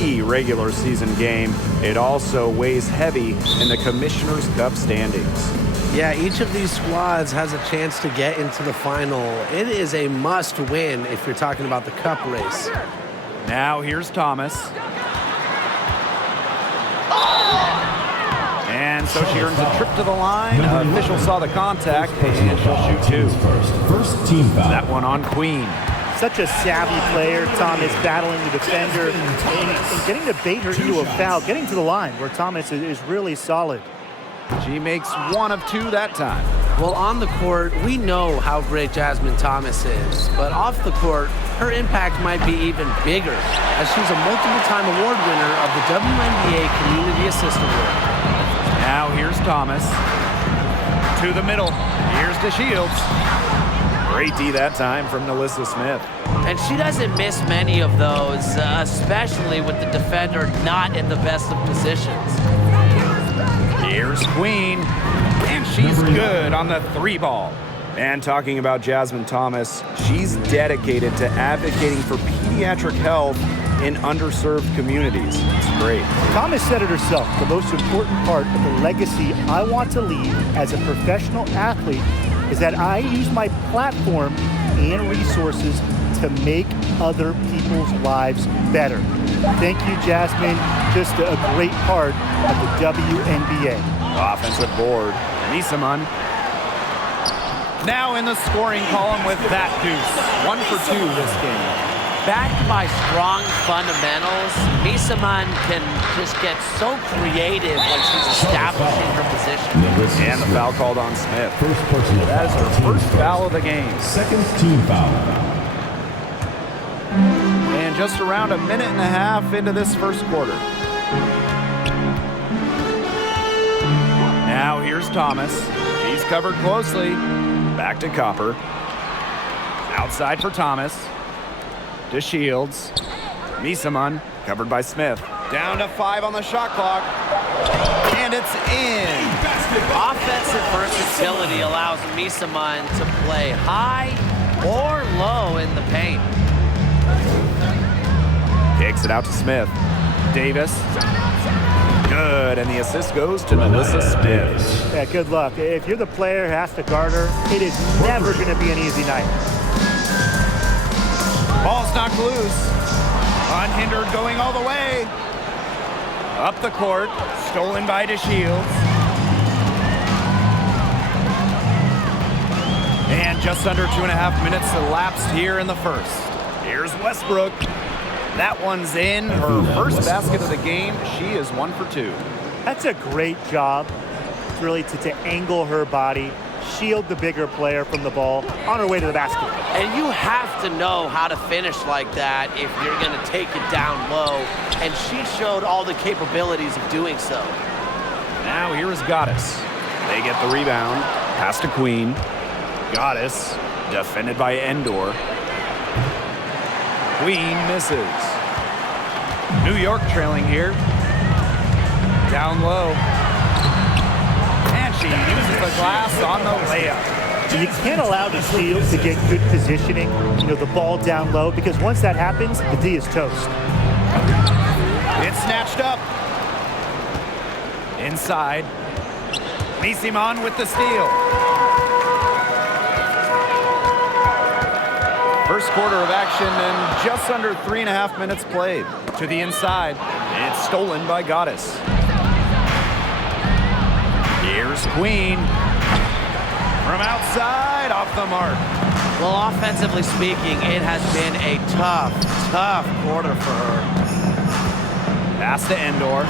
key regular season game, it also weighs heavy in the Commissioner's Cup standings. Yeah, each of these squads has a chance to get into the final. It is a must-win if you're talking about the Cup race. Now here's Thomas. And so she earns a trip to the line. Official saw the contact, and she'll shoot two. First team foul. That one on Queen. Such a savvy player, Thomas, battling the defender and getting to bait her into a foul, getting to the line where Thomas is really solid. She makes one of two that time. Well, on the court, we know how great Jasmine Thomas is, but off the court, her impact might be even bigger, as she's a multiple-time award winner of the WNBA Community Assistant Award. Now here's Thomas. To the middle. Here's DeShields. Great D that time from Nalissa Smith. And she doesn't miss many of those, especially with the defender not in the best of positions. Here's Queen, and she's good on the three ball. And talking about Jasmine Thomas, she's dedicated to advocating for pediatric health in underserved communities. It's great. Thomas said it herself, the most important part of the legacy I want to leave as a professional athlete is that I use my platform and resources to make other people's lives better. Thank you, Jasmine. Just a great part of the WNBA. Offensive board. Misaman. Now in the scoring column with that deuce. 1 for 2 this game. Backed by strong fundamentals, Misaman can just get so creative when she's establishing her position. And the foul called on Smith. First personal That is her first foul of the game. Second team foul. And just around a minute and a half into this first quarter. Now here's Thomas. She's covered closely. Back to Copper. Outside for Thomas. DeShields. Misaman covered by Smith. Down to 5 on the shot clock. And it's in. Offensive versatility allows Misaman to play high or low in the paint. Kicks it out to Smith. Davis. Good, and the assist goes to Nalissa Smith. Yeah, good luck. If you're the player who has to guard her, it is never going to be an easy night. Ball's knocked loose. Unhindered going all the way. Up the court. Stolen by DeShields. And just under 2.5 minutes elapsed here in the first. Here's Westbrook. That one's in. Her first basket of the game. She is 1 for 2. That's a great job, really, to angle her body, shield the bigger player from the ball on her way to the basket. And you have to know how to finish like that if you're going to take it down low. And she showed all the capabilities of doing so. Now here is Goddess. They get the rebound. Pass to Queen. Goddess defended by Endor. Queen misses. New York trailing here. Down low. And she uses the glass on the layup. You can't allow the steal to get good positioning, the ball down low, because once that happens, the D is toast. It's snatched up. Inside. Misaman with the steal. First quarter of action and just under 3.5 minutes played. To the inside. It's stolen by Goddess. Here's Queen. From outside, off the mark. Well, offensively speaking, it has been a tough quarter for her. Pass to Endor.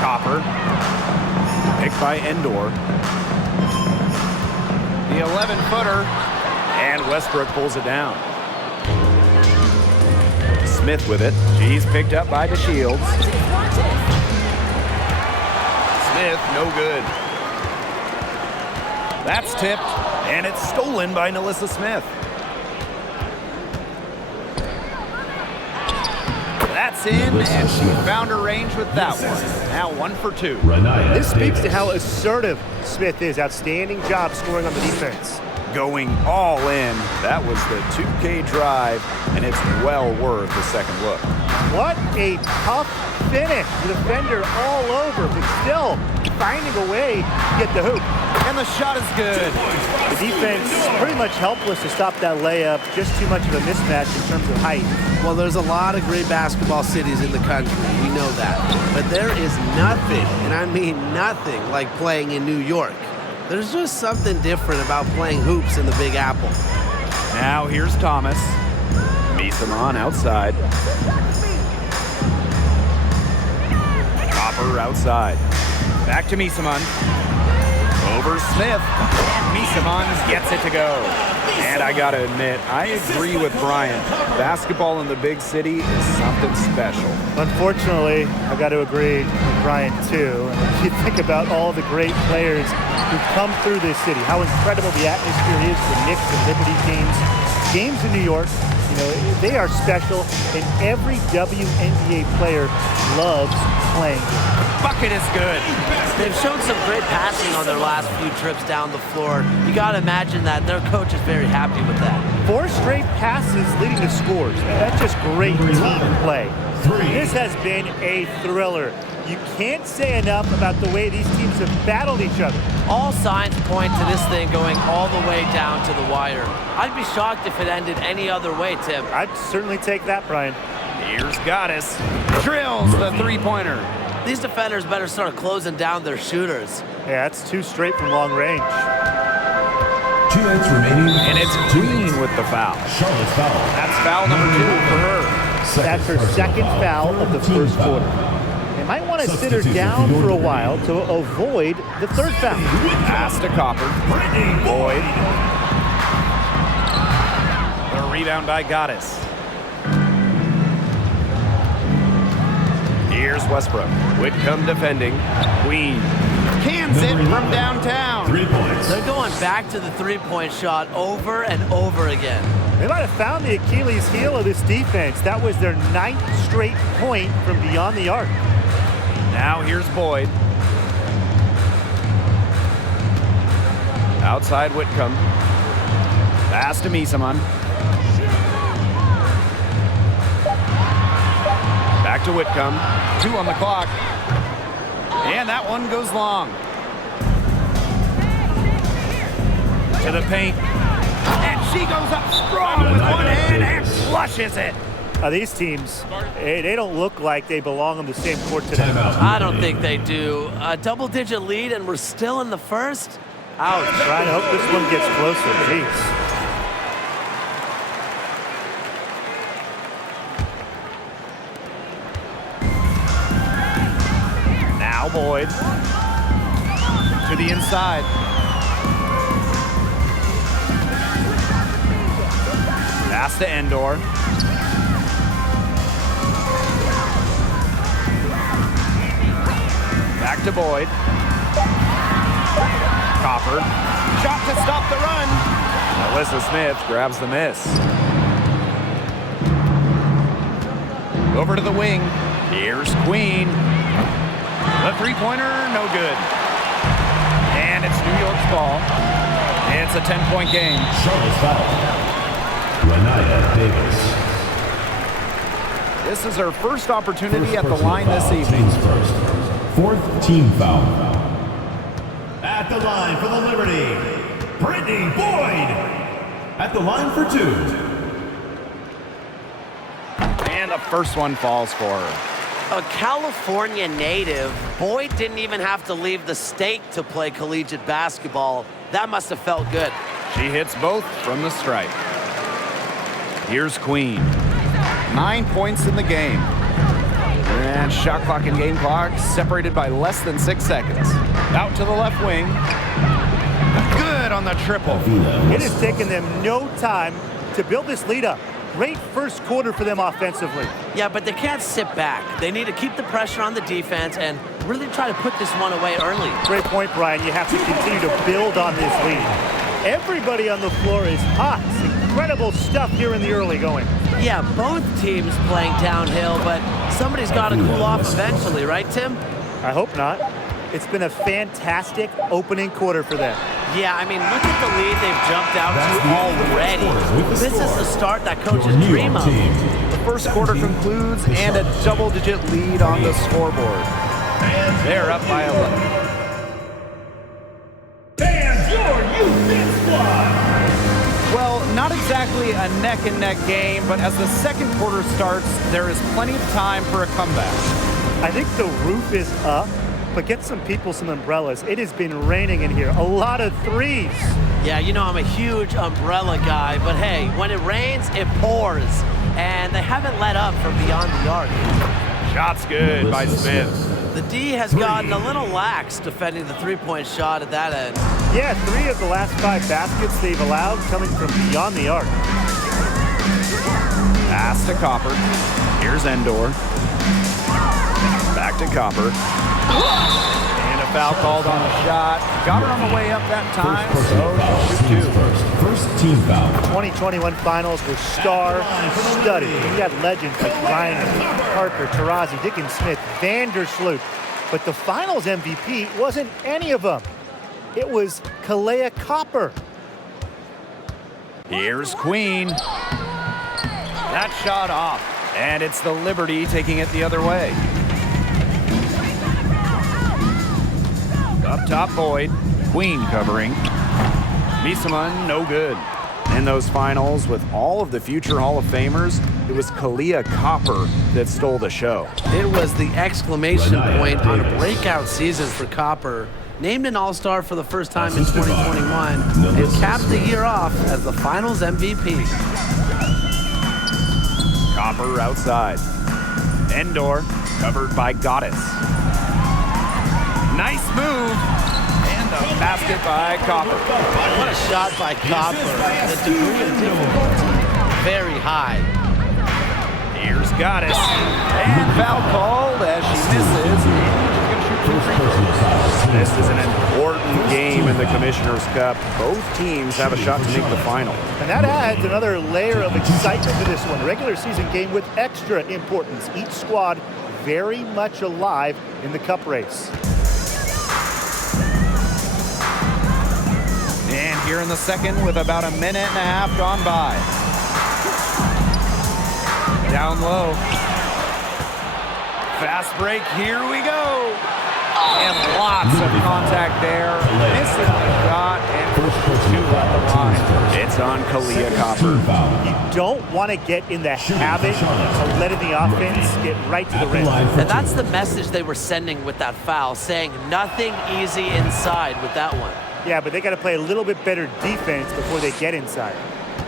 Copper. Picked by Endor. The 11-footer. And Westbrook pulls it down. Smith with it. She's picked up by DeShields. Smith, no good. That's tipped, and it's stolen by Nalissa Smith. That's in, and she found her range with that one. Now 1 for 2. This speaks to how assertive Smith is. Outstanding job scoring on the defense. going all in. That was the 2K drive, and it's well worth the second look. What a tough finish. The defender all over, but still finding a way to get the hoop. And the shot is good. The defense pretty much helpless to stop that layup. Just too much of a mismatch in terms of height. Well, there's a lot of great basketball cities in the country. We know that. But there is nothing, and I mean nothing, like playing in New York. There's just something different about playing hoops in the Big Apple. Now here's Thomas. Meets him on outside. Copper outside. Back to Misamon. Over Smith. Misamon gets it to go. And I gotta admit, I agree with Brian. Basketball in the big city is something special. Unfortunately, I got to agree with Brian too. And you think about all the great players who come through this city, how incredible the atmosphere is for Knicks and Liberty games. Games in New York, you know, they are special, and every WNBA player loves playing. Bucket is good. They've shown some great passing on their last few trips down the floor. You got to imagine that their coach is very happy with that. 4 straight passes leading to scores. That's just great team play. This has been a thriller. You can't say enough about the way these teams have battled each other. All signs point to this thing going all the way down to the wire. I'd be shocked if it ended any other way, Tim. I'd certainly take that, Brian. Here's Goddess. Drills the three-pointer. These defenders better start closing down their shooters. Yeah, that's 2 straight from long range. 2 minutes remaining. And it's Queen with the foul. Charlotte's foul. That's foul number 2 for her. That's her second foul of the first quarter. They might want to sit her down for a while to avoid the third foul. Pass to Copper. Boyd. The rebound by Goddess. Here's Westbrook. Whitcomb defending. Queen cans it from downtown. 3 points. They're going back to the three-point shot over and over again. They might have found the Achilles heel of this defense. That was their 9th straight point from beyond the arc. Now here's Boyd. Outside Whitcomb. Pass to Misamon. Back to Whitcomb. 2 on the clock. And that one goes long. To the paint. And she goes up strong with one hand and flushes it. These teams, they don't look like they belong on the same court today. I don't think they do. A double-digit lead and we're still in the first? Ouch. Trying to hope this one gets closer. Jeez. Now Boyd. To the inside. Pass to Endor. Back to Boyd. Copper. Shot to stop the run. Alyssa Smith grabs the miss. Over to the wing. Here's Queen. The three-pointer, no good. And it's New York's ball. It's a 10-point game. Charlotte's foul. Renaya Davis. This is her first opportunity at the line this evening. Teams first. 4th team foul. At the line for the Liberty, Brittany Boyd. At the line for 2. And the first one falls for her. A California native, Boyd didn't even have to leave the state to play collegiate basketball. That must have felt good. She hits both from the stripe. Here's Queen. 9 points in the game. And shot clock and game clock separated by less than 6 seconds. Out to the left wing. Good on the triple. It has taken them no time to build this lead up. Great first quarter for them offensively. Yeah, but they can't sit back. They need to keep the pressure on the defense and really try to put this one away early. Great point, Brian. You have to continue to build on this lead. Everybody on the floor is hot. It's incredible stuff here in the early going. Yeah, both teams playing downhill, but somebody's got to cool off eventually, right, Tim? I hope not. It's been a fantastic opening quarter for them. Yeah, I mean, look at the lead they've jumped out That's to the already. with the This is score. the start that Your coaches New dream York of. team. The first quarter 17 concludes to and a start. double-digit lead on the scoreboard. They're up by 11. And your youth squad. Well, not exactly a neck-and-neck game, but as the second quarter starts, there is plenty of time for a comeback. I think the roof is up, but get some people some umbrellas. It has been raining in here. A lot of threes. Yeah, you know I'm a huge umbrella guy, but hey, when it rains, it pours. And they haven't let up from beyond the arc. Shot's good by Smith. The D has gotten a little lax defending the three-point shot at that end. Yeah, 3 of the last 5 baskets they've allowed coming from beyond the arc. Pass to Copper. Here's Endor. Back to Copper. And a foul called on the shot. Got her on the way up that time, so shoot 2. First team foul. 2021 finals were star-studded. You got legends like Reiner, Parker, Taurasi, Dickens Smith, Vandersloot. But the finals MVP wasn't any of them. It was Kalea Copper. Here's Queen. That shot off. And it's the Liberty taking it the other way. Up top, Boyd. Queen covering. Misaman, no good. In those finals, with all of the future Hall of Famers, it was Kalea Copper that stole the show. It was the exclamation point on a breakout season for Copper. Named an All-Star for the first time in 2021 and capped the year off as the finals MVP. Copper outside. Endor covered by Goddess. Nice move. And the basket by Copper. What a shot by Copper. The degree of difficulty, very high. Here's Goddess. And foul called as she misses. This is an important game in the Commissioner's Cup. Both teams have a shot to make the final. And that adds another layer of excitement to this one. Regular season game with extra importance. Each squad very much alive in the cup race. And here in the second with about a minute and a half gone by. Down low. Fast break, here we go. And lots of contact there. Missing the shot and two at the line. It's on Kalea Copper. You don't want to get in the habit of letting the offense get right to the rim. And that's the message they were sending with that foul, saying nothing easy inside with that one. Yeah, but they got to play a little bit better defense before they get inside.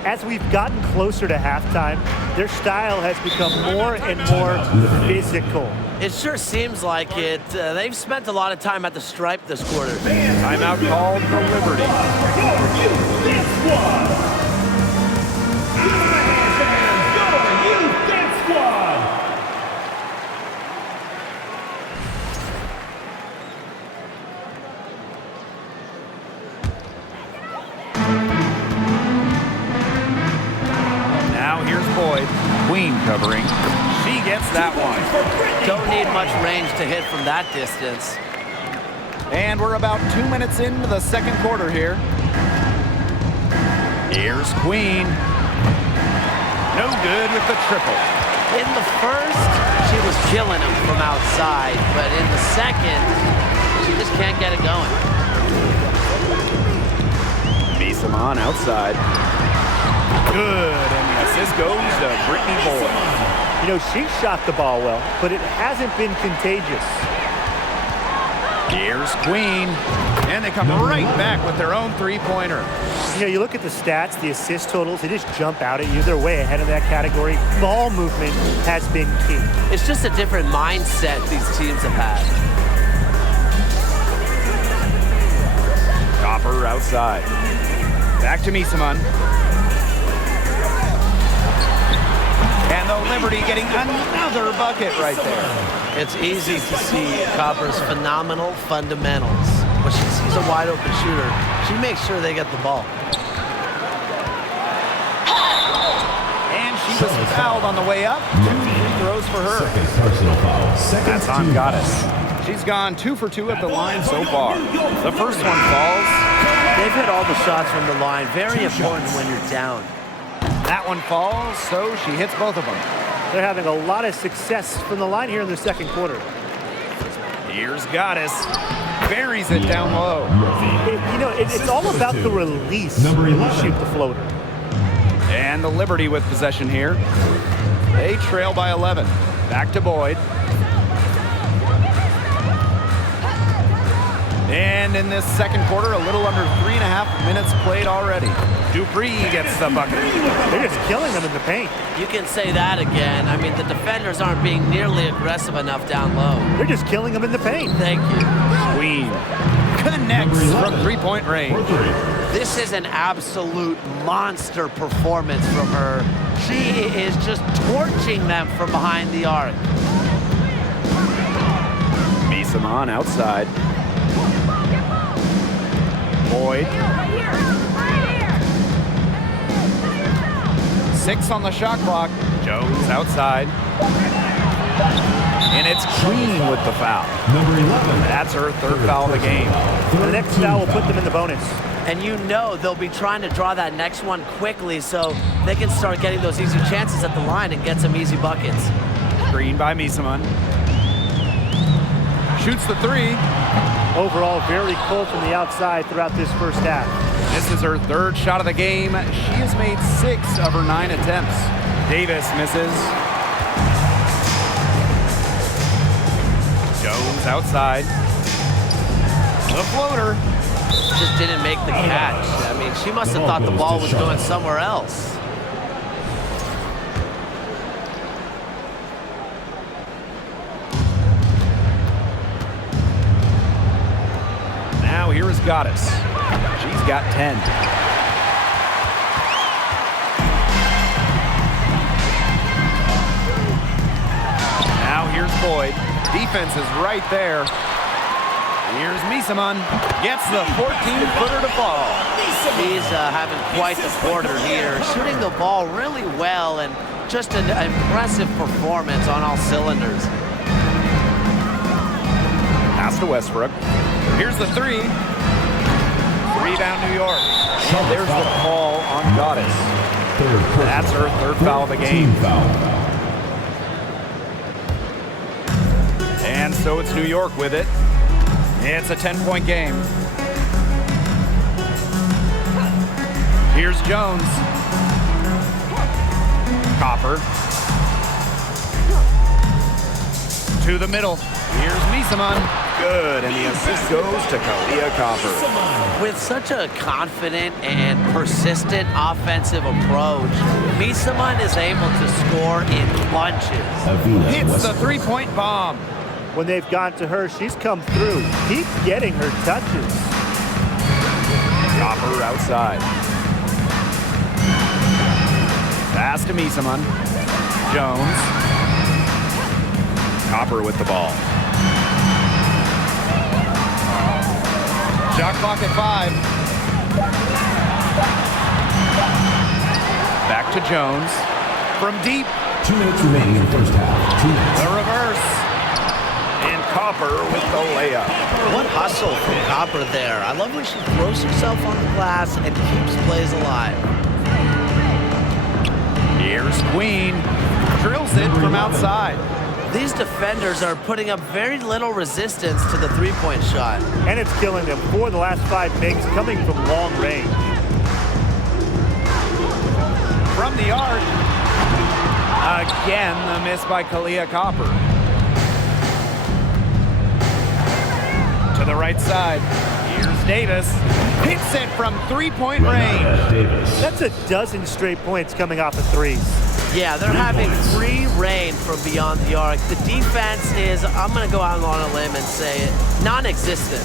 As we've gotten closer to halftime, their style has become more and more physical. It sure seems like it. They've spent a lot of time at the stripe this quarter. Timeout called for Liberty. Now here's Boyd. Queen covering. She gets that one. Don't need much range to hit from that distance. And we're about 2 minutes into the second quarter here. Here's Queen. No good with the triple. In the first, she was killing him from outside, but in the second, she just can't get it going. Misaman outside. Good, and the assist goes to Brittany Boyd. You know, she shot the ball well, but it hasn't been contagious. Here's Queen, and they come right back with their own three-pointer. You know, you look at the stats, the assist totals, they just jump out at you. They're way ahead of that category. Ball movement has been key. It's just a different mindset these teams have had. Copper outside. Back to Misaman. And the Liberty getting another bucket right there. It's easy to see Copper's phenomenal fundamentals. When she sees a wide open shooter, she makes sure they get the ball. And she was fouled on the way up. 2 free throws for her. Second personal foul. Second That's on team Goddess. She's gone 2 for 2 at the line so far. The first one falls. They've hit all the shots from the line. Very important when you're down. That one falls, so she hits both of them. They're having a lot of success from the line here in the second quarter. Here's Goddess. Buries it down low. It's all about the release Number when you 11. shoot the floater. And the Liberty with possession here. They trail by 11. Back to Boyd. And in this second quarter, a little under 3.5 minutes played already. Dupree gets the bucket. They're just killing them in the paint. You can say that again. I mean, the defenders aren't being nearly aggressive enough down low. They're just killing them in the paint. Thank you. Queen connects from 3-point range. This is an absolute monster performance from her. She is just torching them from behind the arc. Misamon outside. Boyd. 6 on the shot clock. Jones outside. And it's Queen with the foul. Number 11. That's her third foul of the game. The next foul will put them in the bonus. And you know they'll be trying to draw that next one quickly so they can start getting those easy chances at the line and get some easy buckets. Screen by Misamon. Shoots the 3. Overall, very cold from the outside throughout this first half. This is her third shot of the game. She has made 6 of her 9 attempts. Davis misses. Jones outside. The floater. Just didn't make the catch. I mean, she must have thought the ball was going somewhere else. Now here is Goddess. She's got 10. Now here's Boyd. Defense is right there. Here's Misamon. Gets the 14-footer to fall. She's having quite the quarter here. Shooting the ball really well and just an impressive performance on all cylinders. Pass to Westbrook. Here's the 3. Rebound New York. And there's the call on Goddess. That's her third foul of the game. And so it's New York with it. It's a 10-point game. Here's Jones. Copper. To the middle. Here's Misamon. Good, and the assist goes to Kalia Copper. With such a confident and persistent offensive approach, Misamon is able to score in bunches. Hits the 3-point bomb. When they've gone to her, she's come through. Keep getting her touches. Copper outside. Pass to Misamon. Jones. Copper with the ball. Shot clock at 5. Back to Jones. From deep. 2 minutes remaining in the first half. 2 minutes. The reverse. And Copper with the layup. What hustle from Copper there. I love when she throws herself on the glass and keeps plays alive. Here's Queen. Drills it from outside. These defenders are putting up very little resistance to the three-point shot. And it's killing them. 4 of the last 5 makes coming from long range. From the arc. Again, the miss by Kalia Copper. To the right side. Here's Davis. Hits it from 3-point range. That's a dozen straight points coming off of threes. Yeah, they're having free reign from beyond the arc. The defense is, I'm going to go out on a limb and say it, non-existent.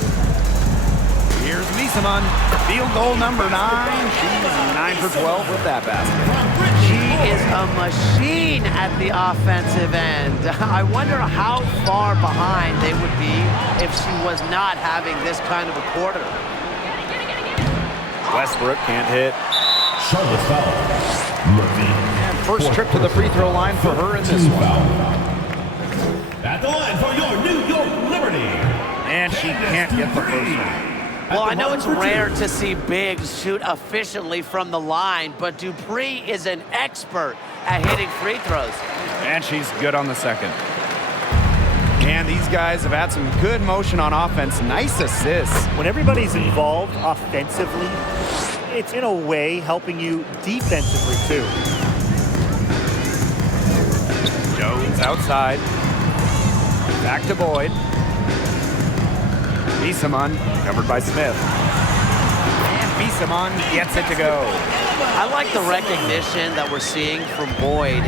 Here's Misamon. Field goal number 9. She's 9 for 12 with that basket. She is a machine at the offensive end. I wonder how far behind they would be if she was not having this kind of a quarter. Westbrook can't hit. Charlotte foul. And first trip to the free throw line for her in this one. At the line for your New York Liberty. Liberty. And she can't get the first one. Well, I know it's rare to see bigs shoot efficiently from the line, but Dupree is an expert at hitting free throws. And she's good on the second. And these guys have had some good motion on offense. Nice assists. When everybody's involved offensively, it's in a way helping you defensively too. Jones outside. Back to Boyd. Bissamon covered by Smith. And Bissamon gets it to go. I like the recognition that we're seeing from Boyd.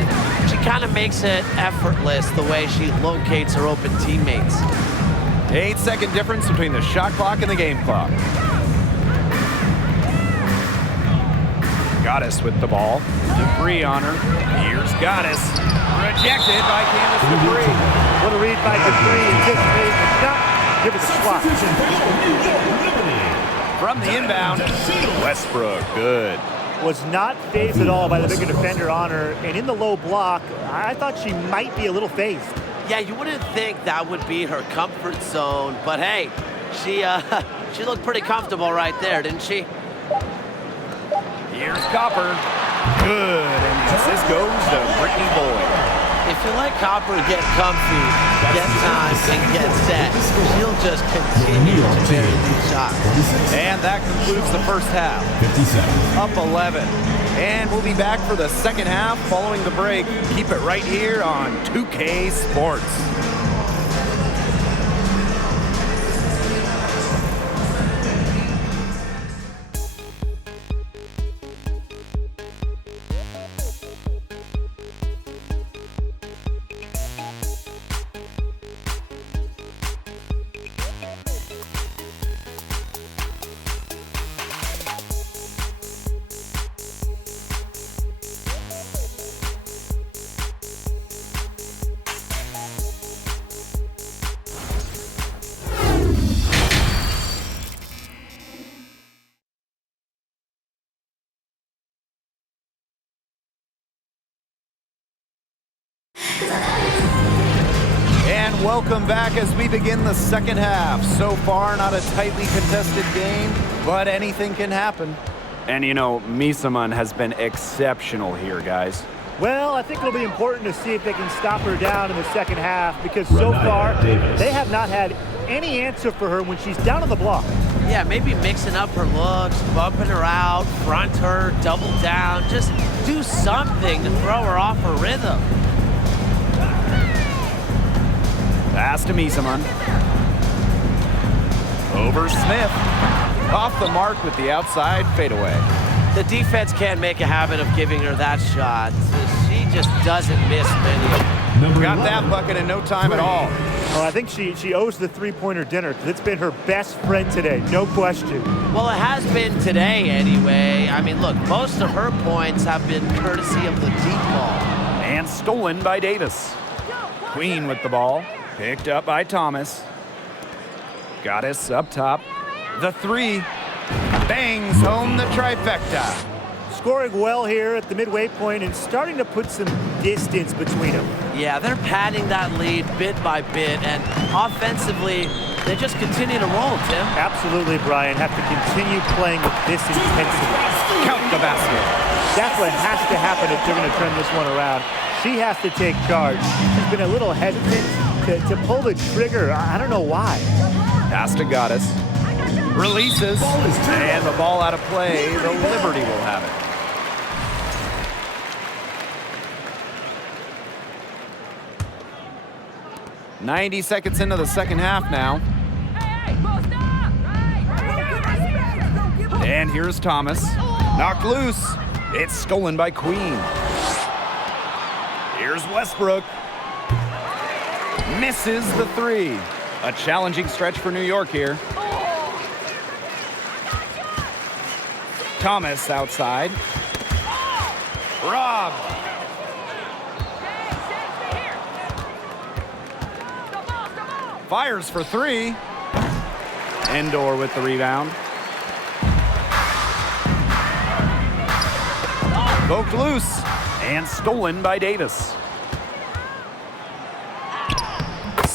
She kind of makes it effortless the way she locates her open teammates. 8-second difference between the shot clock and the game clock. Goddess with the ball. Dupree on her. Here's Goddess. Rejected by Candace Dupree. What a read by Dupree. Anticipating the shot. Give it a swat. From the inbound, Westbrook, good. Was not phased at all by the bigger defender on her. And in the low block, I thought she might be a little phased. Yeah, you wouldn't think that would be her comfort zone, but hey, she looked pretty comfortable right there, didn't she? Here's Copper. Good, and the assist goes to Brittany Boyd. If you let Copper get comfy, get time, and get set, she'll just continue to bury these shots. And that concludes the first half. 57. Up 11. And we'll be back for the second half following the break. Keep it right here on 2K Sports. And welcome back as we begin the second half. So far, not a tightly contested game, but anything can happen. And you know, Bissamon has been exceptional here, guys. Well, I think it'll be important to see if they can stop her down in the second half, because so far they have not had any answer for her when she's down on the block. Yeah, maybe mixing up her looks, bumping her out, front her, double down, just do something to throw her off her rhythm. Pass to Bissamon. Over Smith. Off the mark with the outside fadeaway. The defense can't make a habit of giving her that shot. She just doesn't miss many. Got that bucket in no time at all. Oh, I think she owes the three-pointer dinner, because it's been her best friend today, no question. Well, it has been today anyway. I mean, look, most of her points have been courtesy of the deep ball. And stolen by Davis. Queen with the ball. Picked up by Thomas. Goddess up top. The three. Bangs home the trifecta. Scoring well here at the midway point and starting to put some distance between them. Yeah, they're padding that lead bit by bit, and offensively, they just continue to roll, Tim. Absolutely, Brian. Have to continue playing with this intensity. Count the basket. That's what has to happen if they're going to turn this one around. She has to take charge. She's been a little hesitant to pull the trigger. I don't know why. Pass to Goddess. Releases. And the ball out of play. The Liberty will have it. "90 seconds into the second half now. And here's Thomas. Knocked loose. It's stolen by Queen. Here's Westbrook. Misses the three. A challenging stretch for New York here. Thomas outside. Rob. Fires for three. Endor with the rebound. Poked loose and stolen by Davis.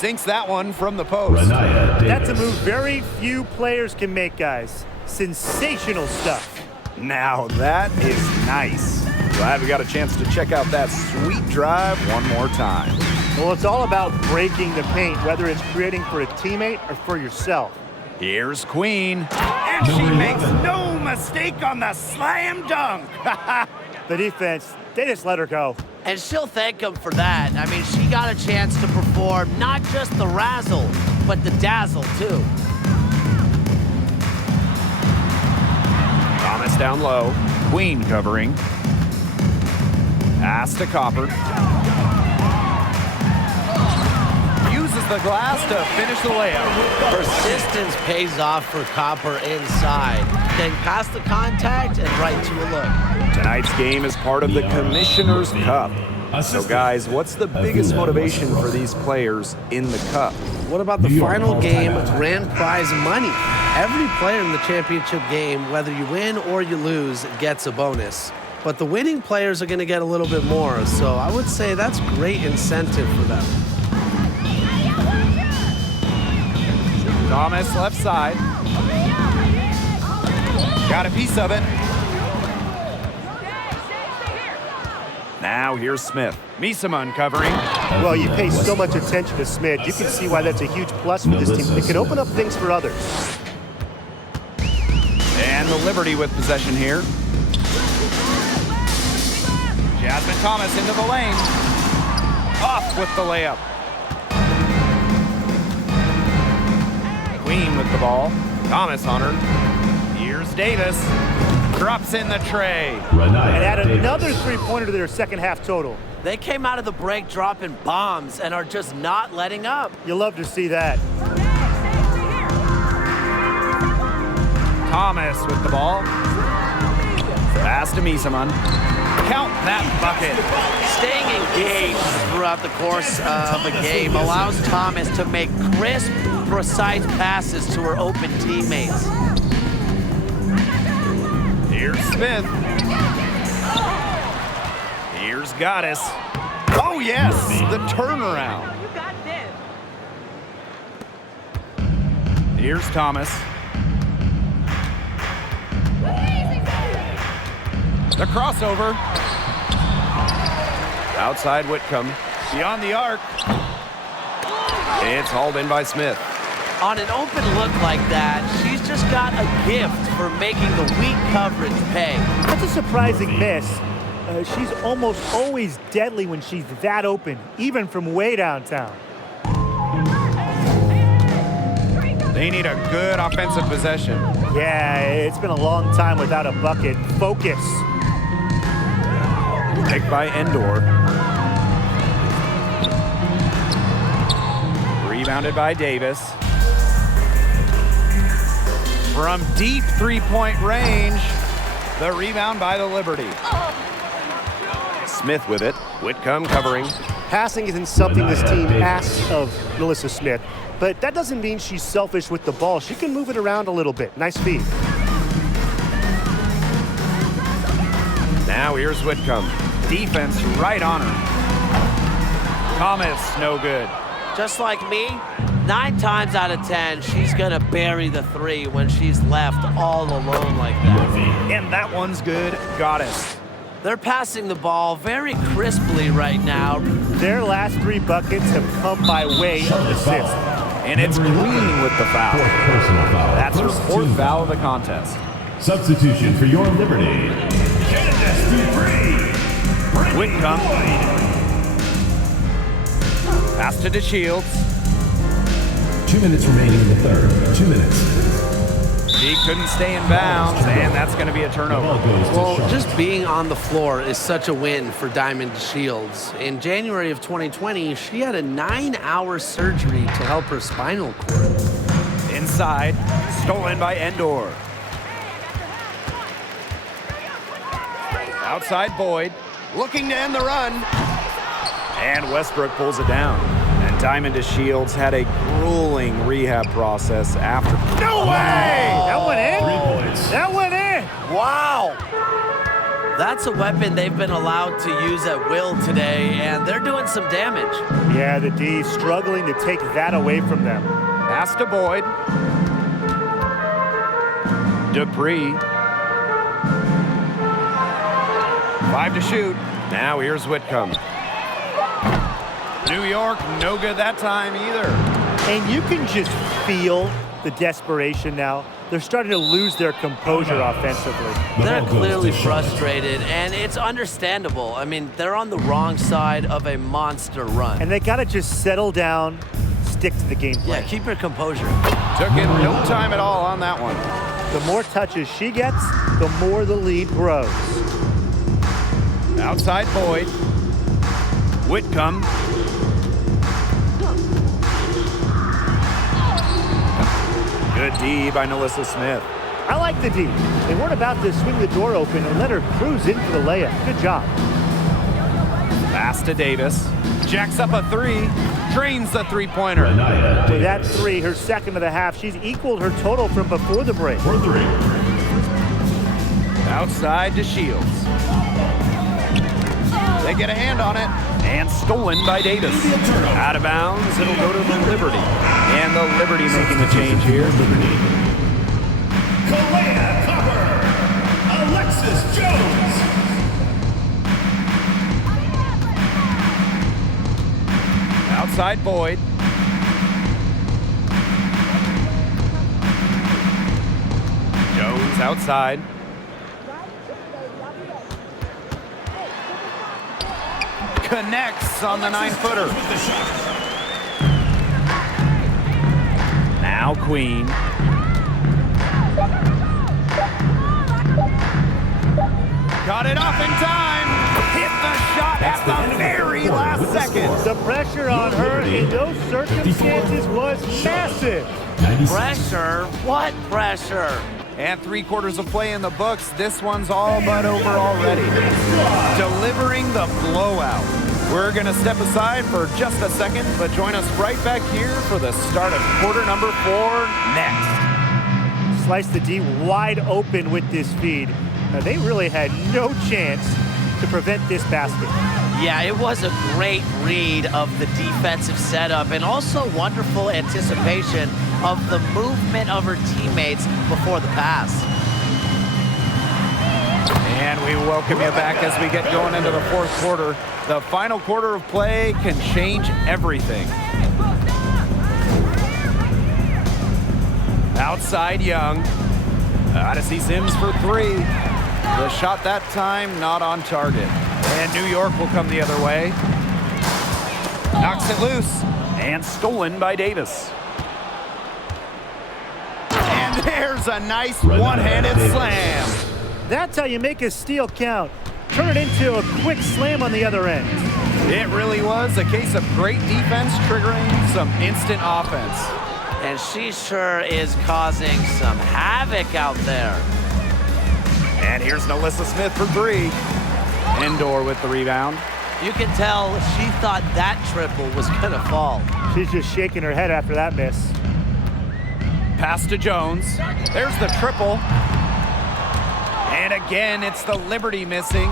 sinks that one from the post. That's a move very few players can make, guys. Sensational stuff. Now that is nice. Glad we got a chance to check out that sweet drive one more time. Well, it's all about breaking the paint, whether it's creating for a teammate or for yourself. Here's Queen. And she makes no mistake on the slam dunk. The defense, they just let her go. And she'll thank him for that. I mean, she got a chance to perform not just the razzle, but the dazzle, too. Thomas down low. Queen covering. Pass to Copper. Uses the glass to finish the layup. Persistence pays off for Copper inside. Then past the contact and right to a look. Tonight's game is part of the Commissioner's Cup. So, guys, what's the biggest motivation for these players in the Cup? What about the final game grand prize money? Every player in the championship game, whether you win or you lose, gets a bonus. But the winning players are going to get a little bit more, so I would say that's great incentive for them. Thomas left side. Got a piece of it. Now here's Smith. Misama covering. Well, you pay so much attention to Smith, you can see why that's a huge plus for this team. It can open up things for others. And the Liberty with possession here. Jasmine Thomas into the lane. Off with the layup. Queen with the ball. Thomas on her. Here's Davis. Drops in the tray. And add another three-pointer to their second half total. They came out of the break dropping bombs and are just not letting up. You love to see that. Thomas with the ball. Pass to Misama. Count that bucket. Staying engaged throughout the course of a game allows Thomas to make crisp, precise passes to her open teammates. Here's Smith. Here's Goddess. Oh, yes, the turnaround. You got this. Here's Thomas. The crossover. Outside Whitcomb. Beyond the arc. It's hauled in by Smith. On an open look like that, she's just got a gift for making the weak coverage pay. That's a surprising miss. She's almost always deadly when she's that open, even from way downtown. They need a good offensive possession. Yeah, it's been a long time without a bucket. Focus. Picked by Endor. Rebounded by Davis. From deep three-point range, the rebound by the Liberty. Smith with it. Whitcomb covering. Passing isn't something this team asks of Melissa Smith, but that doesn't mean she's selfish with the ball. She can move it around a little bit. Nice feed. Now here's Whitcomb. Defense right on her. Thomas, no good. Just like me, 9 times out of 10, she's going to bury the three when she's left all alone like that. And that one's good. Goddess. They're passing the ball very crisply right now. Their last 3 buckets have come by way of assist. And it's Queen with the foul. That's her 4th foul of the contest. Substitution for your Liberty. Whitcomb. Pass to DeShields. 2 minutes remaining in the third. 2 minutes. She couldn't stay in bounds, and that's going to be a turnover. Well, just being on the floor is such a win for Diamond Shields. In January of 2020, she had a 9-hour surgery to help her spinal cord. Inside, stolen by Endor. Outside Boyd, looking to end the run. And Westbrook pulls it down. And Diamond DeShields had a grueling rehab process after. No way! That went in? 3 points. That went in! Wow! That's a weapon they've been allowed to use at will today, and they're doing some damage. Yeah, the D struggling to take that away from them. Pass to Boyd. Dupree. 5 to shoot. Now here's Whitcomb. New York, no good that time either. And you can just feel the desperation now. They're starting to lose their composure offensively. They're clearly frustrated, and it's understandable. I mean, they're on the wrong side of a monster run. And they got to just settle down, stick to the game plan. Yeah, keep your composure. Took him no time at all on that one. The more touches she gets, the more the lead grows. Outside Boyd. Whitcomb. Good D by Nalissa Smith. I like the D. They weren't about to swing the door open and let her cruise in for the layup. Good job. Pass to Davis. Jacks up a 3. Drains the three-pointer. With that 3, her second of the half, she's equaled her total from before the break. For 3. Outside to Shields. They get a hand on it. And stolen by Davis. Out of bounds, it'll go to the Liberty. And the Liberty making the change here. Kalea Copper. Alexis Jones. Outside Boyd. Jones outside. Connects on the 9-footer. Now Queen. Got it off in time. Hit the shot at the very last second. The pressure on her in those circumstances was massive. Pressure? What pressure? And 3 quarters of play in the books. This one's all but over already. Delivering the blowout. We're going to step aside for just a second, but join us right back here for the start of quarter number 4 next. Slice the D wide open with this feed. Now, they really had no chance to prevent this basket. Yeah, it was a great read of the defensive setup and also wonderful anticipation of the movement of her teammates before the pass. And we welcome you back as we get going into the 4th quarter. The final quarter of play can change everything. Outside Young. Odyssey Sims for 3. The shot that time not on target. And New York will come the other way. Knocks it loose. And stolen by Davis. And there's a nice one-handed slam. That's how you make a steal count. Turn it into a quick slam on the other end. It really was a case of great defense triggering some instant offense. And she sure is causing some havoc out there. And here's Nalissa Smith for 3. Endor with the rebound. You can tell she thought that triple was going to fall. She's just shaking her head after that miss. Pass to Jones. There's the triple. And again, it's the Liberty missing.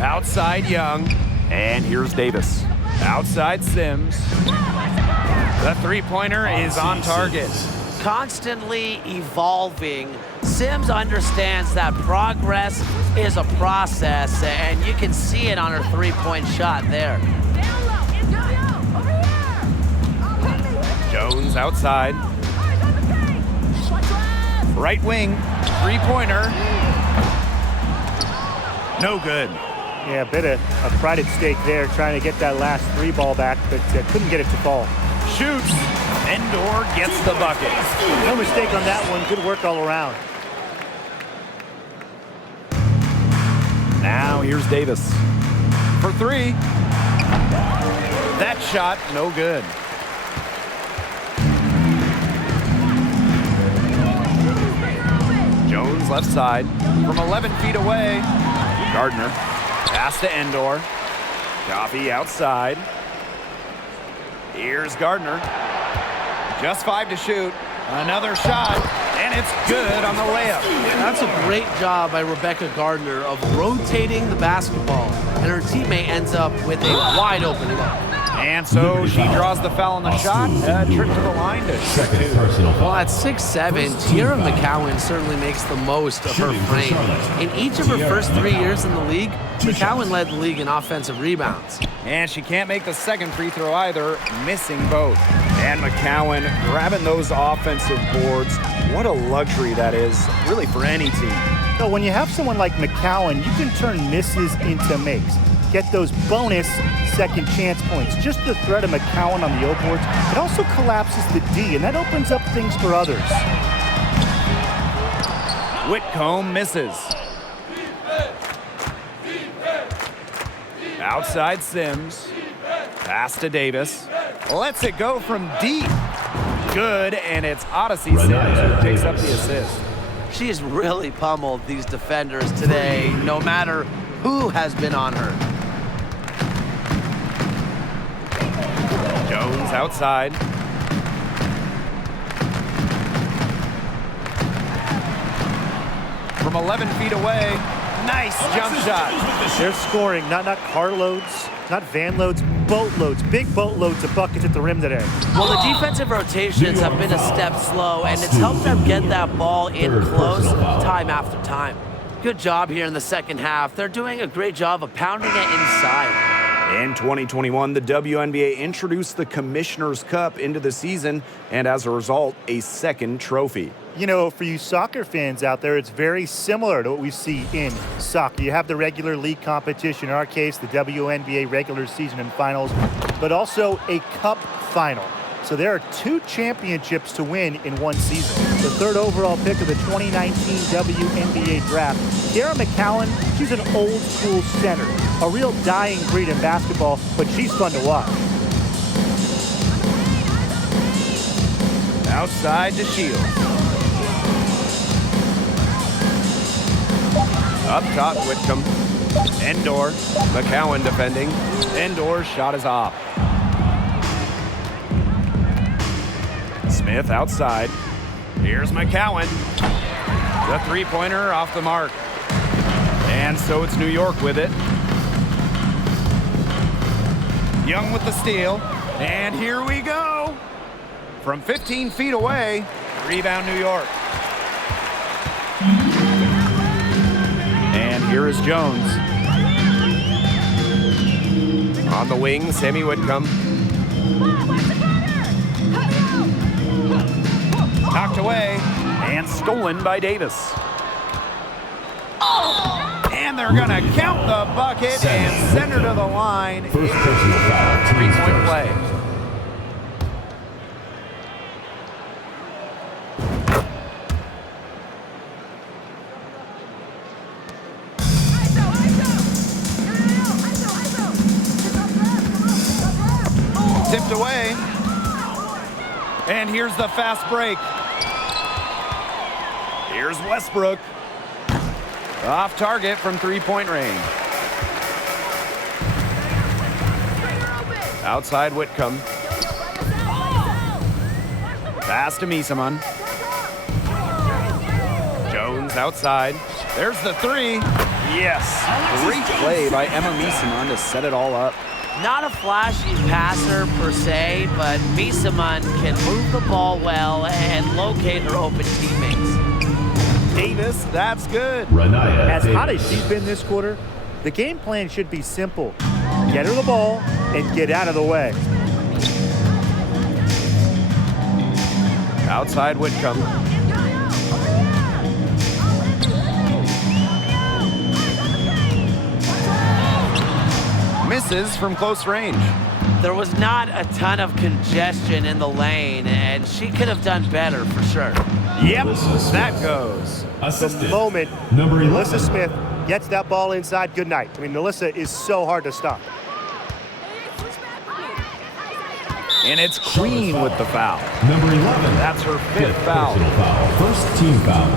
Outside Young. And here's Davis. Outside Sims. The three-pointer is on target. Constantly evolving. Sims understands that progress is a process, and you can see it on her three-point shot there. Jones outside. Right wing, three-pointer. No good. Yeah, a bit of pride at stake there, trying to get that last 3 ball back, but couldn't get it to fall. Shoots. Endor gets the bucket. No mistake on that one. Good work all around. Now here's Davis for 3. That shot, no good. Jones left side from 11 feet away. Gardner. Pass to Endor. Coffee outside. Here's Gardner. Just 5 to shoot. Another shot. And it's good on the layup. That's a great job by Rebecca Gardner of rotating the basketball, and her teammate ends up with a wide open look. And so she draws the foul on the shot. Trip to the line to shoot two. Well, at 6'7", Tiara McCowan certainly makes the most of her frame. In each of her first 3 years in the league, McCowan led the league in offensive rebounds. And she can't make the second free throw either, missing both. And McCowan grabbing those offensive boards. What a luxury that is, really, for any team. So when you have someone like McCowan, you can turn misses into makes. Get those bonus second chance points. Just the threat of McCowan on the O boards, it also collapses the D, and that opens up things for others. Whitcomb misses. Outside Sims. Pass to Davis. Lets it go from deep. Good, and it's Odyssey Sims who picks up the assist. She's really pummeled these defenders today, no matter who has been on her. Jones outside. From 11 feet away. Nice jump shot. They're scoring, not carloads, not van loads, boatloads, big boatloads of buckets at the rim today. Well, the defensive rotations have been a step slow, and it's helped them get that ball in close time after time. Good job here in the second half. They're doing a great job of pounding it inside. In 2021, the WNBA introduced the Commissioner's Cup into the season, and as a result, a second trophy. You know, for you soccer fans out there, it's very similar to what we see in soccer. You have the regular league competition, in our case, the WNBA regular season and finals, but also a cup final. So there are 2 championships to win in one season. The 3rd overall pick of the 2019 WNBA draft, Tiara McCowan, she's an old school center, a real dying breed in basketball, but she's fun to watch. Outside to Shields. Up top, Whitcomb. Endor. McCowan defending. Endor's shot is off. Smith outside. Here's McCowan. The three-pointer off the mark. And so it's New York with it. Young with the steal. And here we go. From 15 feet away, rebound New York. And here is Jones. On the wing, Sammy Whitcomb. Knocked away and stolen by Davis. And they're going to count the bucket and send her to the line. First personal foul. Three-point play. Tipped away. And here's the fast break. Here's Westbrook. Off target from three-point range. Outside Whitcomb. Pass to Misaman. Jones outside. There's the three. Yes. Great play by Emma Misaman to set it all up. Not a flashy passer per se, but Misaman can move the ball well and locate her open teammates. Davis, that's good. As hot as she's been this quarter, the game plan should be simple. Get her the ball and get out of the way. Outside Whitcomb. Misses from close range. There was not a ton of congestion in the lane, and she could have done better for sure. Yep, that goes. The moment Number 11. Melissa Smith gets that ball inside, good night. I mean, Melissa is so hard to stop. And it's Queen with the foul. Number 11. That's her fifth foul. Personal foul. First team foul.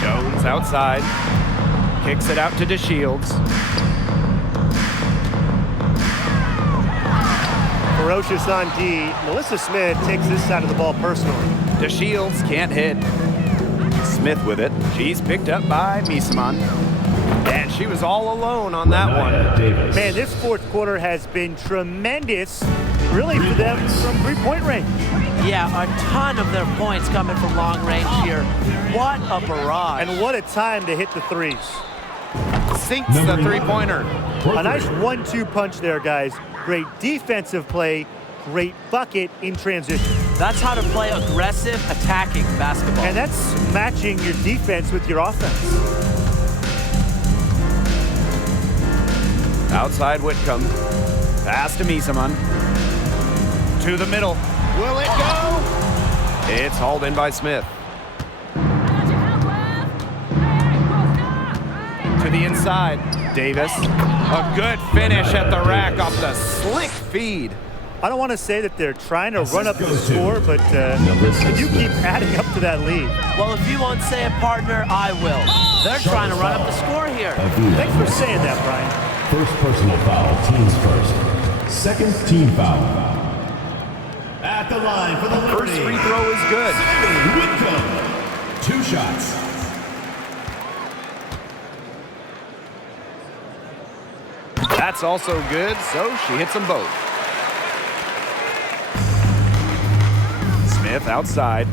Jones outside. Kicks it out to DeShields. ferocious on D. Melissa Smith takes this side of the ball personally. DeShields can't hit. Smith with it. She's picked up by Misaman. And she was all alone on that one. Man, this fourth quarter has been tremendous, really, for them from three-point range. Yeah, a ton of their points coming from long range here. What a barrage. And what a time to hit the threes. Sinks the three-pointer. A nice 1-2 punch there, guys. Great defensive play, great bucket in transition. That's how to play aggressive, attacking basketball. And that's matching your defense with your offense. Outside Whitcomb. Pass to Misaman. To the middle. Will it go? It's hauled in by Smith. To the inside. Davis. A good finish at the rack off the slick feed. I don't want to say that they're trying to run up the score, but you keep adding up to that lead. Well, if you won't say it, partner, I will. They're trying to run up the score here. Thanks for saying that, Brian. First personal foul, teams first. Second team foul. At the line for the First free throw is good. Whitcomb. 2 shots. That's also good, so she hits them both. Smith outside.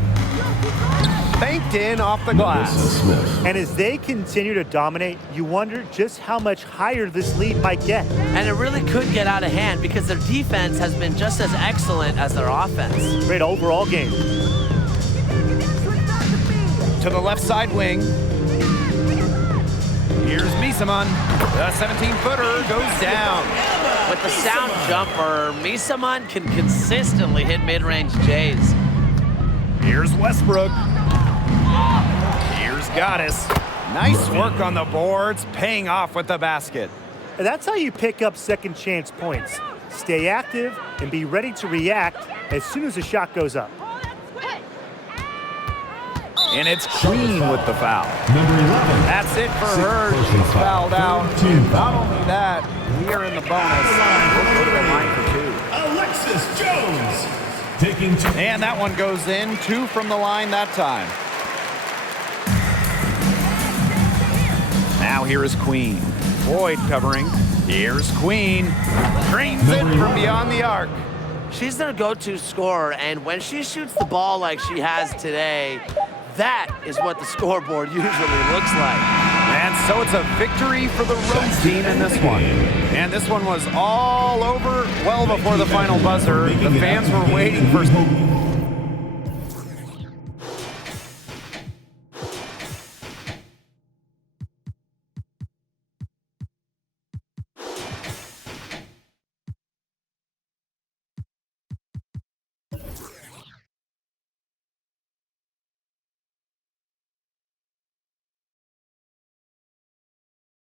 Banked in off the glass. And as they continue to dominate, you wonder just how much higher this lead might get. And it really could get out of hand because their defense has been just as excellent as their offense. Great overall game. To the left side wing. Here's Misaman. The 17-footer goes down. With the sound jumper, Misaman can consistently hit mid-range J's. Here's Westbrook. Here's Goddess. Nice work on the boards, paying off with the basket. And that's how you pick up second chance points. Stay active and be ready to react as soon as the shot goes up. And it's Queen with the foul. Number 11. That's it for her. She's fouled out. Not only that, we are in the bonus. We'll go to the line for 2. Alexis Jones. Taking 2. And that one goes in. 2 from the line that time. Now here is Queen. Boyd covering. Here's Queen. Drains it from beyond the arc. She's their go-to scorer, and when she shoots the ball like she has today, that is what the scoreboard usually looks like. And so it's a victory for the Rose team in this one. And this one was all over well before the final buzzer. The fans were waiting for